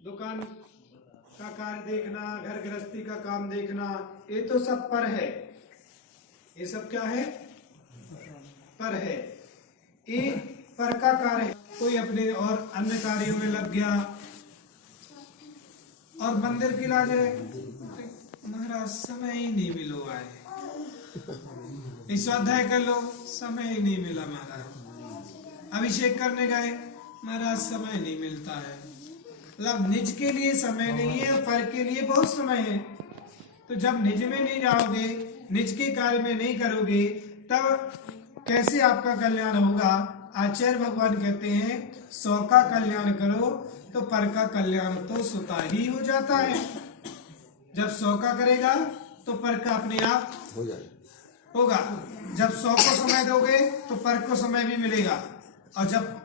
दुकान का कार्य देखना, घर गृहस्थी का काम देखना, ये तो सब पर है। ये सब क्या है? पर है। ये पर का कार्य है। कोई अपने और अन्य कार्यों में लग गया और मंदिर की लाज है, महाराज समय ही नहीं मिलो आए, स्वाध्याय कर लो, समय ही नहीं मिला महाराज, अभिषेक करने गए, महाराज समय नहीं मिलता है। मतलब निज के लिए समय नहीं है, पर के लिए बहुत समय है। तो जब निज में नहीं जाओगे, निज के कार्य में नहीं करोगे, तब कैसे आपका कल्याण होगा? आचार्य भगवान कहते हैं 100 का कल्याण करो तो पर का कल्याण तो स्वतः ही हो जाता है। जब 100 का करेगा तो पर का अपने आप हो जाएगा होगा। जब 100 को समय दोगे तो पर को समय भी मिलेगा। और जब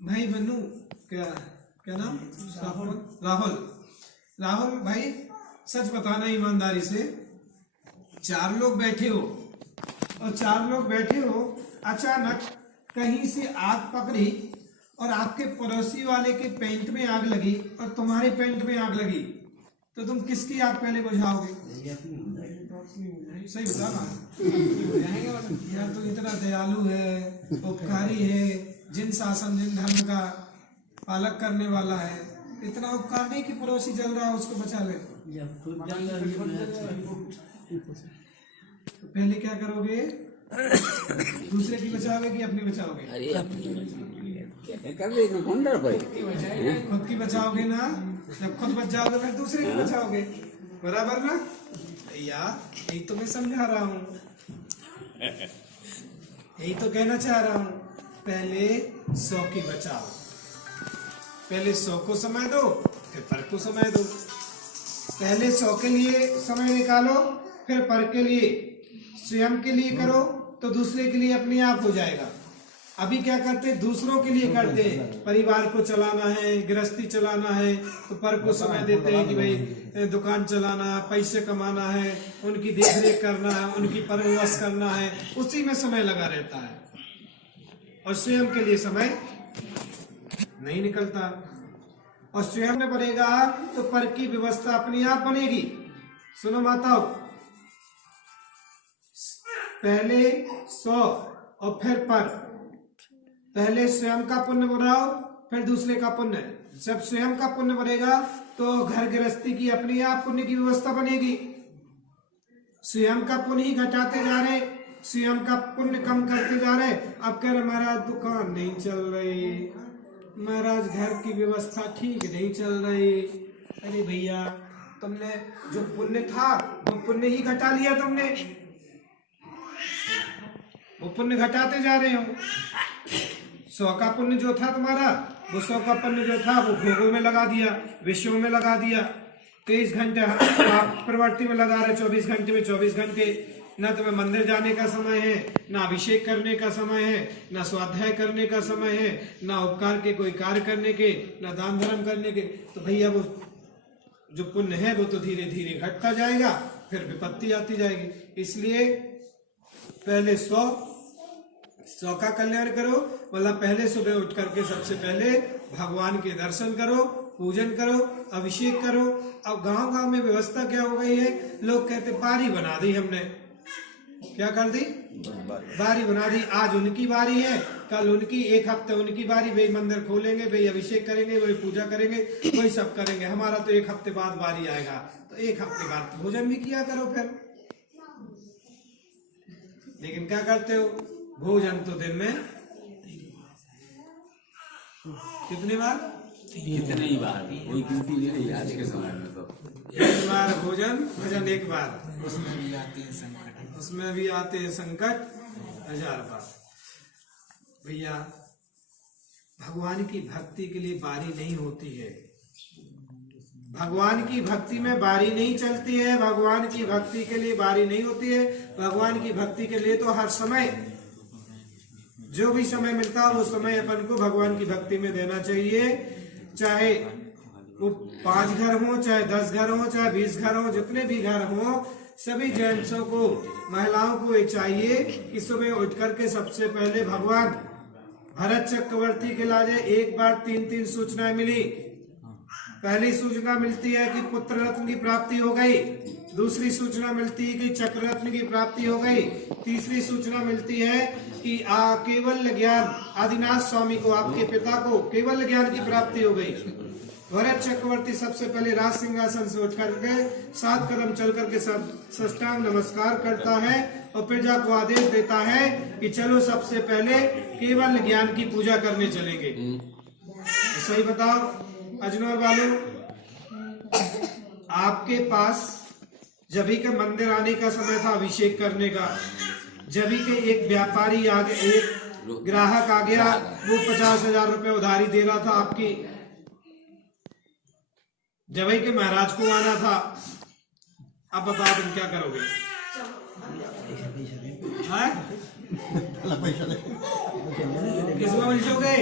भाई बनू क्या क्या नाम? राहुल भाई, सच बताना ईमानदारी से, 4 लोग बैठे हो और 4 लोग बैठे हो, अचानक कहीं से आग पकड़ी और आपके पड़ोसी वाले के पेंट में आग लगी और तुम्हारे पेंट में आग लगी, तो तुम किसकी आग पहले बुझाओगे? सही बता ना यार, तो इतना दयालु है, उपकारी है, जिन शासन जिन धर्म का पालक करने वाला है, इतना उपकार नहीं कि पड़ोसी जल रहा है उसको बचा ले। तो पहले क्या करोगे? दूसरे की बचाओगे कि अपनी बचाओगे? अरे अपनी कौन डर पाए? खुद की बचाओगे ना। जब खुद बच जाओगे फिर दूसरे की बचाओगे, बराबर ना भैया? यही तो मैं समझा रहा हूँ, यही तो कहना चाह रहा हूँ। पहले 100 की बचाओ, पहले 100 को समय दो, फिर पर को समय दो। पहले 100 के लिए समय निकालो, फिर पर के लिए, स्वयं के लिए करो तो दूसरे के लिए अपने आप हो जाएगा। अभी क्या करते? दूसरों के लिए करते हैं, परिवार को चलाना है, गृहस्थी चलाना है, तो पर को समय देते हैं कि भाई दुकान चलाना, पैसे कमाना है, उनकी देखरेख करना है, उनकी परवरिश करना है, उसी में समय लगा रहता है और स्वयं के लिए समय नहीं निकलता। और स्वयं में बनेगा तो पर की व्यवस्था अपने आप बनेगी। सुनो माताओं, पहले 100 और फिर पर। पहले स्वयं का पुण्य बनाओ, फिर दूसरे का पुण्य। जब स्वयं का पुण्य बनेगा तो घर गृहस्थी की अपने आप पुण्य की व्यवस्था बनेगी। स्वयं का पुण्य ही घटाते जा रहे, स्वयं का पुण्य कम करते जा रहे। अब कह रहे महाराज दुकान नहीं चल रही, महाराज घर की व्यवस्था ठीक नहीं चल रही। अरे भैया, तुमने जो पुण्य था वो पुण्य ही घटा लिया तुमने, वो पुण्य घटाते जा रहे हो। 100 का पुण्य जो था तुम्हारा, वो 100 का पुण्य जो था वो भोगों में लगा दिया, विषयों में लगा दिया। 23 घंटे आप प्रवृत्ति में लगा रहे, 24 घंटे में 24 घंटे। ना तुम्हें मंदिर जाने का समय है, ना अभिषेक करने का समय है, ना स्वाध्याय करने का समय है, ना उपकार के कोई कार्य करने के, ना दान धर्म करने के। तो भैया वो जो पुण्य है वो तो धीरे धीरे घटता जाएगा, फिर विपत्ति आती जाएगी। इसलिए पहले 100 का कल्याण करो। मतलब पहले सुबह उठ करके सबसे पहले भगवान के दर्शन करो, पूजन करो, अभिषेक करो। अब गांव-गांव में व्यवस्था क्या हो गई है? लोग कहते बारी बना दी हमने। क्या कर दी? बारी बना दी। आज उनकी बारी है, कल उनकी, एक हफ्ते उनकी बारी, वही मंदिर खोलेंगे, वही अभिषेक करेंगे, वही पूजा करेंगे, वही सब करेंगे। हमारा तो 1 हफ्ते बाद बारी आएगा, तो 1 हफ्ते बाद भोजन भी किया करो फिर। लेकिन क्या करते हो? भोजन तो दिन में कितनी बार? कितने ही बार, कोई गिनती नहीं आज के समय में। तो 1 बार भोजन, भजन 1 बार, उसमें भी आते हैं संकट, उसमें भी आते हैं संकट 1000 बार। भैया, भगवान की भक्ति के लिए बारी नहीं होती है। भगवान की भक्ति में बारी नहीं चलती है, भगवान की भक्ति के लिए बारी नहीं होती है। भगवान की भक्ति के लिए तो हर समय, जो भी समय मिलता है वो समय अपन को भगवान की भक्ति में देना चाहिए। चाहे वो 5 घर हो, चाहे 10 घर हो, चाहे 20 घर हो, जितने भी घर हो, सभी जेंट्सों को, महिलाओं को ये चाहिए कि सुबह उठ करके सबसे पहले भगवान भरत चक्रवर्ती के लाजे एक बार 3 सूचनाएं मिली। पहली सूचना मिलती है कि पुत्र रत्न की प्राप्ति हो गई, दूसरी सूचना मिलती है कि चक्र रत्न की प्राप्ति हो गई, तीसरी सूचना मिलती है कि केवल ज्ञान आदिनाथ स्वामी को, आपके पिता को केवल ज्ञान की प्राप्ति हो गई। भरत चक्रवर्ती सबसे पहले राज सिंहासन से उठ करके 7 कदम चल करके साष्टांग नमस्कार करता है और प्रजा को आदेश देता है कि चलो सबसे पहले केवल ज्ञान की पूजा करने चलेंगे। सही बताओ अजनौर वालों, आपके पास जभी के मंदिर आने का समय था अभिषेक करने का, जभी के एक व्यापारी आ गया, एक ग्राहक आ गया, वो 50,000 रुपए उधारी दे रहा था आपकी, जभी के महाराज को आना था। अब बताओ तुम क्या करोगे? किसमें उलझोगे?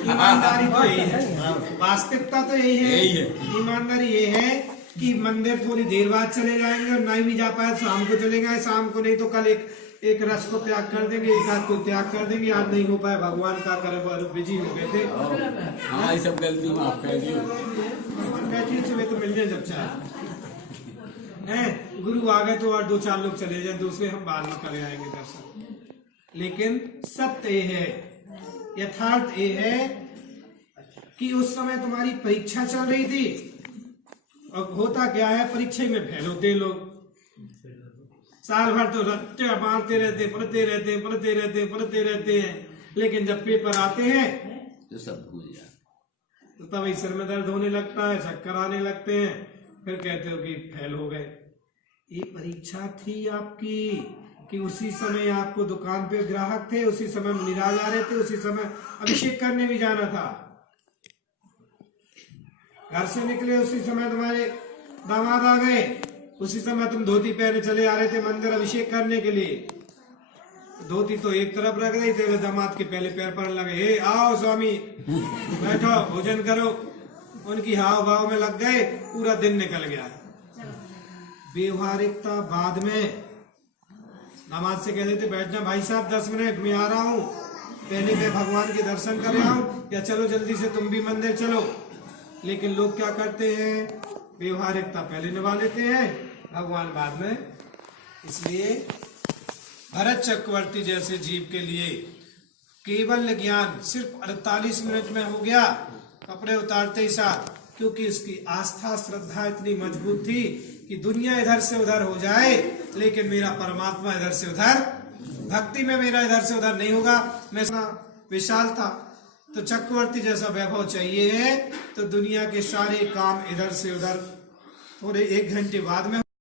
ईमानदारी तो यही है, वास्तविकता तो यही है। ईमानदारी ये है कि मंदिर थोड़ी देर बाद चले जाएंगे और नहीं भी जा पाए शाम को चले गए, शाम को नहीं तो कल एक रस को त्याग कर देंगे, एक हाथ को त्याग कर देंगे। आज नहीं हो पाए, भगवान का करे बिजी हो गए थे। हाँ, ये सब गलती माफ कर दियो। सुबह तो मिल जाए जब चाहे, गुरु आ गए तो और 2-4 लोग चले जाए, दूसरे हम बाद में करे आएंगे दर्शन। लेकिन सत्य ये है, यथार्थ ये है कि उस समय तुम्हारी परीक्षा चल रही थी और होता क्या है, परीक्षा में फेल होते लोग। साल भर तो रट्टे मारते रहते, पढ़ते रहते हैं, लेकिन जब पेपर आते हैं तो सब भूल जाते, तो तभी सिर में दर्द होने लगता है, चक्कर आने लगते हैं, फिर कहते हो कि फेल हो गए। ये परीक्षा थी आपकी कि उसी समय आपको दुकान पे ग्राहक थे, उसी समय मुनिराज आ रहे थे, उसी समय अभिषेक करने भी जाना था, घर से निकले उसी समय तुम्हारे दामाद आ गए, उसी समय तुम धोती पहने चले आ रहे थे मंदिर अभिषेक करने के लिए। धोती तो एक तरफ रख रही थे, दामाद के पहले पैर पड़ने लगे, हे आओ स्वामी बैठो भोजन करो, उनकी हाव भाव में लग गए, पूरा दिन निकल गया। व्यवहारिकता बाद में नमाज से कहते थे बैठना भाई साहब 10 मिनट में आ रहा हूँ, पहले मैं भगवान के दर्शन कर रहा हूँ, या चलो जल्दी से तुम भी मंदिर चलो। लेकिन लोग क्या करते हैं, व्यवहारिकता पहले निभा लेते हैं, भगवान बाद में। इसलिए भरत चक्रवर्ती जैसे जीव के लिए केवल ज्ञान सिर्फ 48 मिनट में हो गया, कपड़े उतारते ही साथ, क्योंकि उसकी आस्था श्रद्धा इतनी मजबूत थी कि दुनिया इधर से उधर हो जाए लेकिन मेरा परमात्मा इधर से उधर, भक्ति में मेरा इधर से उधर नहीं होगा। मैं विशाल था, तो चक्रवर्ती जैसा वैभव चाहिए है तो दुनिया के सारे काम इधर से उधर थोड़े 1 घंटे बाद में